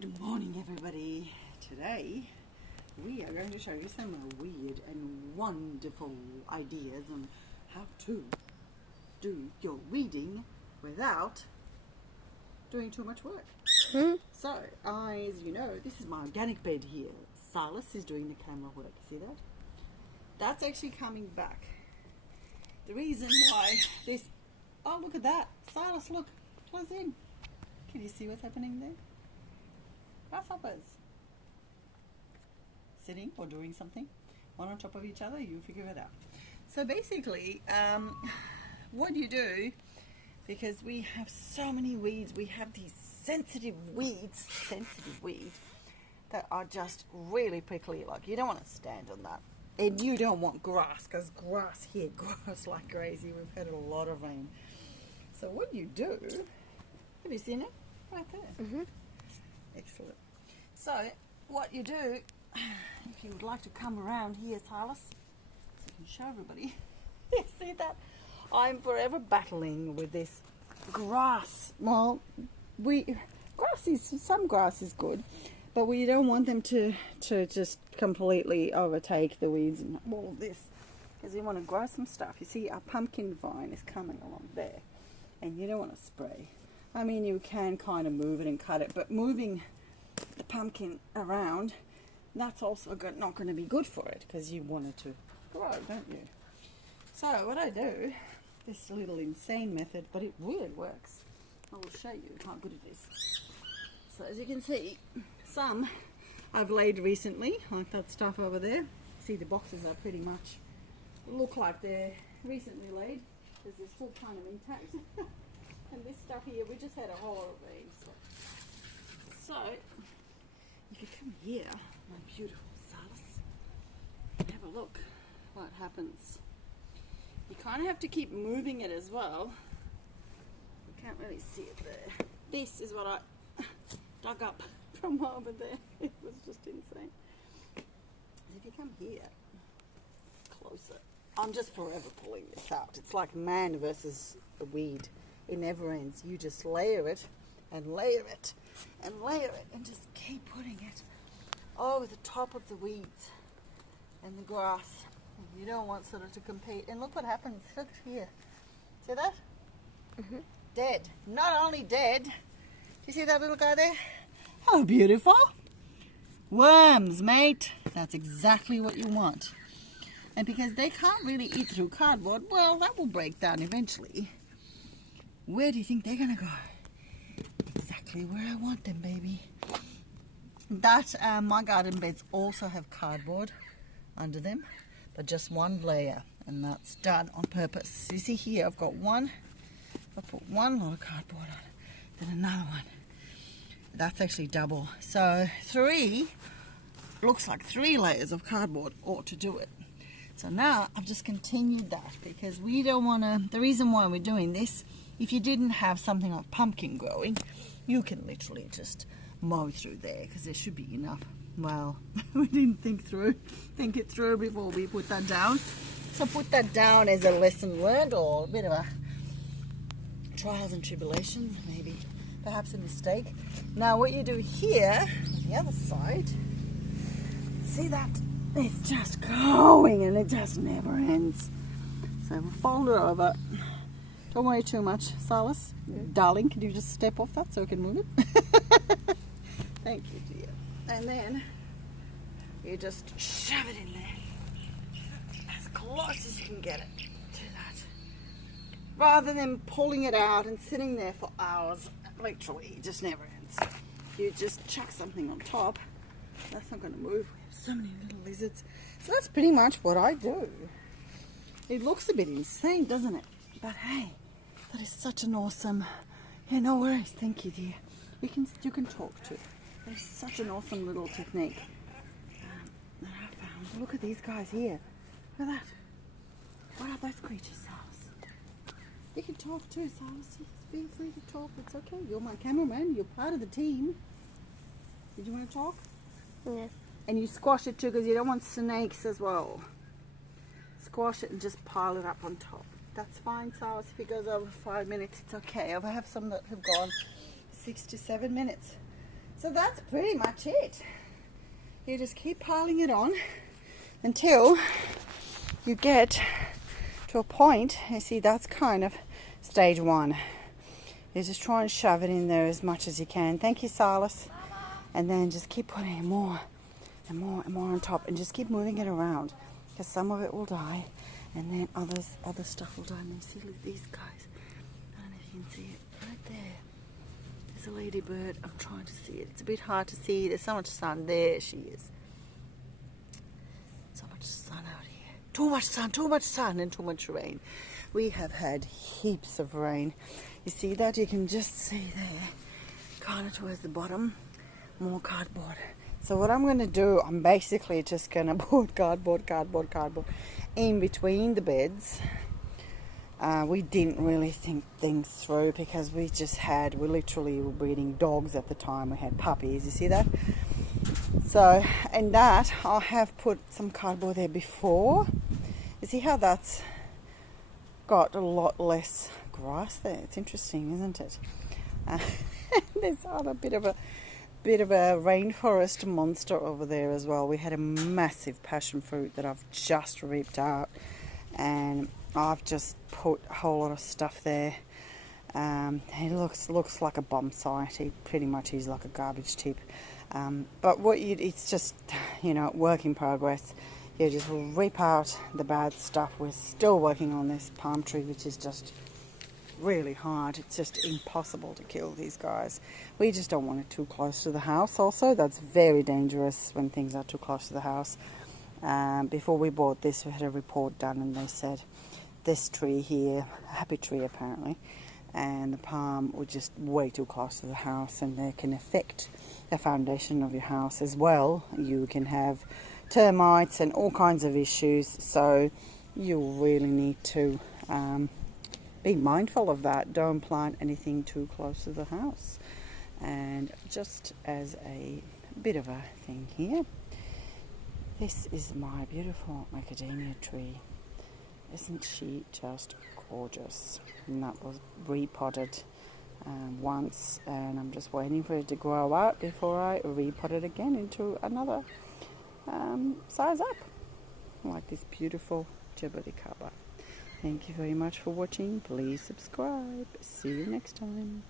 Good morning, everybody. Today we are going to show you some weird and wonderful ideas on how to do your weeding without doing too much work. So, as you know, this is my organic bed here. Silas is doing the camera work. See that? That's actually coming back. The reason why this... Oh, look at that. Silas, look. Close in. Can you see what's happening there? Grasshoppers. Sitting or doing something. One on top of each other. You figure it out. So basically, what you do, because we have so many weeds, we have these sensitive weeds that are just really prickly. Like, you don't want to stand on that. And you don't want grass, because grass here grows like crazy. We've had a lot of rain. So what you do, have you seen it? Right there. Excellent. So what you do, if you would like to come around here, Silas, so you can show everybody. You see that? I'm forever battling with this grass. Well, some grass is good, but we don't want them to just completely overtake the weeds and all of this, because you want to grow some stuff. You see, our pumpkin vine is coming along there, and you don't want to spray. I mean, you can kind of move it and cut it, but moving the pumpkin around, that's also not going to be good for it, because you want it to grow, don't you? So what I do, this little insane method, but it really works. I will show you how good it is. So as you can see, some I've laid recently, like that stuff over there. See, the boxes are pretty much look like they're recently laid, because they're still kind of intact. And this stuff here, we just had a whole lot of rain. So you can come here, my beautiful Silas, and have a look what happens. You kind of have to keep moving it as well. You can't really see it there. This is what I dug up from over there. It was just insane. If you come here, closer. I'm just forever pulling this out. It's like man versus a weed. It never ends. You just layer it and layer it and layer it and just keep putting it over the top of the weeds and the grass. You don't want sort of to compete. And look what happens. Look here. See that? Dead. Not only dead. Do you see that little guy there? Oh, beautiful. Worms, mate. That's exactly what you want. And because they can't really eat through cardboard, well, that will break down eventually. Where do you think they're going to go? Exactly where I want them, baby. That, my garden beds also have cardboard under them, but just one layer, and that's done on purpose. You see here, I've got one. I put one lot of cardboard on, then another one. That's actually double. So looks like 3 layers of cardboard ought to do it. So now I've just continued that, because we don't want to, the reason why we're doing this, if you didn't have something like pumpkin growing, you can literally just mow through there, because there should be enough. Well, we didn't think it through before we put that down. So put that down as a lesson learned, or a bit of a trials and tribulations, maybe perhaps a mistake. Now what you do here, on the other side, see that? It's just going and it just never ends. So we'll fold it over. Don't worry too much, Silas. Yeah. Darling, can you just step off that so I can move it? Thank you, dear. And then you just shove it in there as close as you can get it to that. Rather than pulling it out and sitting there for hours, literally, it just never ends. You just chuck something on top. That's not going to move. We have so many little lizards. So that's pretty much what I do. It looks a bit insane, doesn't it? But hey, that is such an awesome... Yeah, no worries. Thank you, dear. You can talk to. It's such an awesome little technique that I found. Look at these guys here. Look at that. What are those creatures, Silas? You can talk too, Silas. Feel free to talk. It's okay. You're my cameraman. You're part of the team. Did you want to talk? Yes. And you squash it too, because you don't want snakes as well. Squash it and just pile it up on top. That's fine, Silas. If it goes over 5 minutes, it's okay. I have some that have gone 6 to 7 minutes. So that's pretty much it. You just keep piling it on until you get to a point. You see, that's kind of stage 1. You just try and shove it in there as much as you can. Thank you, Silas. And then just keep putting more and more and more on top, and just keep moving it around, because some of it will die, and then other stuff will die. And then see, look, these guys. I don't know if you can see it right there. There's a ladybird. I'm trying to see it. It's a bit hard to see. There's so much sun. There she is. So much sun out here. Too much sun and too much rain. We have had heaps of rain. You see that? You can just see there, kind of towards the bottom, more cardboard. So what I'm going to do, I'm basically just going to put cardboard in between the beds. We didn't really think things through, because we literally were breeding dogs at the time. We had puppies, you see that? So, and that, I have put some cardboard there before. You see how that's got a lot less grass there? It's interesting, isn't it? There's a bit of a rainforest monster over there as well. We had a massive passion fruit that I've just ripped out, and I've just put a whole lot of stuff there. He looks like a bomb site. He pretty much is like a garbage tip. But it's just, work in progress. You just rip out the bad stuff. We're still working on this palm tree, which is just really hard. It's just impossible to kill these guys. We just don't want it too close to the house. Also, that's very dangerous when things are too close to the house. Before we bought this, we had a report done, and they said this tree here, a happy tree apparently, and the palm were just way too close to the house, and they can affect the foundation of your house as well. You can have termites and all kinds of issues, so you really need to be mindful of that. Don't plant anything too close to the house. And just as a bit of a thing here, this is my beautiful macadamia tree. Isn't she just gorgeous? And that was repotted once, and I'm just waiting for it to grow out before I repot it again into another size up, like this beautiful jabuticaba. Thank you very much for watching. Please subscribe. See you next time.